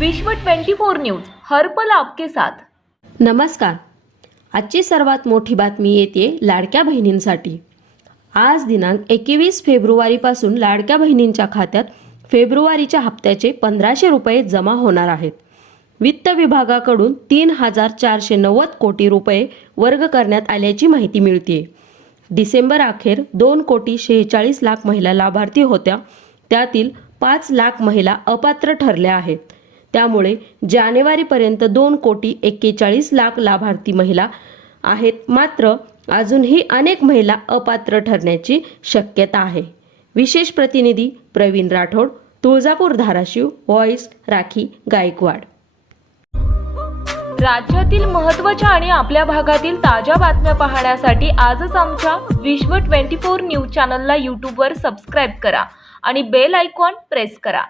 विश्व 24 न्यूज हर्पल आपके साथ. नमस्कार. आजची सर्वात मोठी बातमी येते लाडक्या बहिणींसाठी. आज दिनांक एकवीस फेब्रुवारीपासून लाडक्या बहिणींच्या खात्यात फेब्रुवारीच्या हप्त्याचे पंधराशे रुपये जमा होणार आहेत. वित्त विभागाकडून तीन हजार चारशे नव्वद कोटी रुपये वर्ग करण्यात आल्याची माहिती मिळते. डिसेंबर अखेर दोन कोटी शेहेचाळीस लाख महिला लाभार्थी होत्या. त्यातील पाच लाख महिला अपात्र ठरल्या आहेत. त्यामुळे जानेवारीपर्यंत दोन कोटी एक्केचाळीस लाख लाभार्थी महिला आहेत. मात्र अजूनही अनेक महिला अपात्र ठरण्याची शक्यता आहे. विशेष प्रतिनिधी प्रवीण राठोड तुळजापूर धाराशिव व्हॉइस राखी गायकवाड. राज्यातील महत्त्वाच्या आणि आपल्या भागातील ताज्या बातम्या पाहण्यासाठी आजच आमच्या विश्व 24 न्यूज चॅनलला यूट्यूबवर सबस्क्राईब करा आणि बेल आयकॉन प्रेस करा.